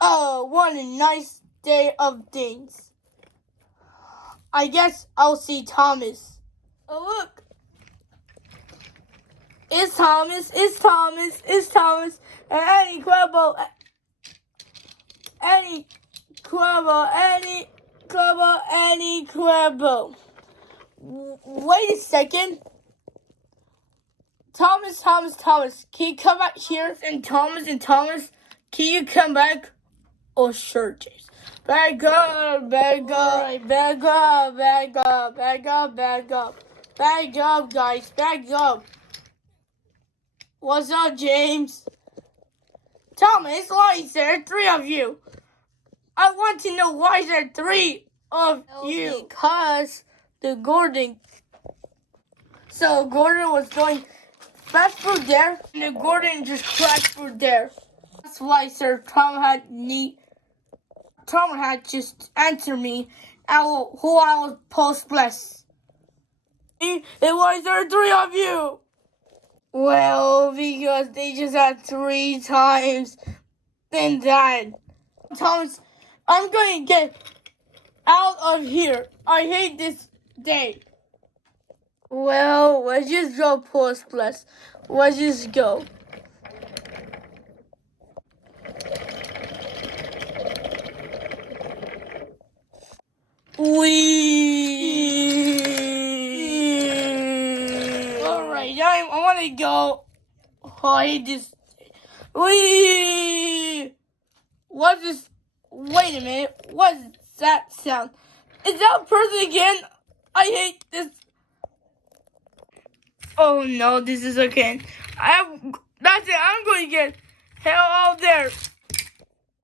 Oh, what a nice day of things. I guess I'll see Thomas. Oh, look. It's Thomas. Any Quibble. Any Quibble. Wait a second. Thomas, can you come back here? And Thomas, can you come back? Oh, sure, James. Back up, guys. Back up. What's up, James? Thomas, why is there 3 of you? I want to know why there are 3 of you. Because the Gordon. So Gordon was going fast food there, and the Gordon just crashed food there. That's why, sir, Tom had just answered me, who I was post bless. And why there are 3 of you? Well, because they just had 3 times and died. Thomas, I'm going to get out of here. I hate this day. Well, let's just go post bless. Let's just go. Alright, I want to go. Oh, I hate this. What's this? Wait a minute. What's that sound? Is that a person again? I hate this. Oh no, this is again. That's it. I'm going to get hell out there.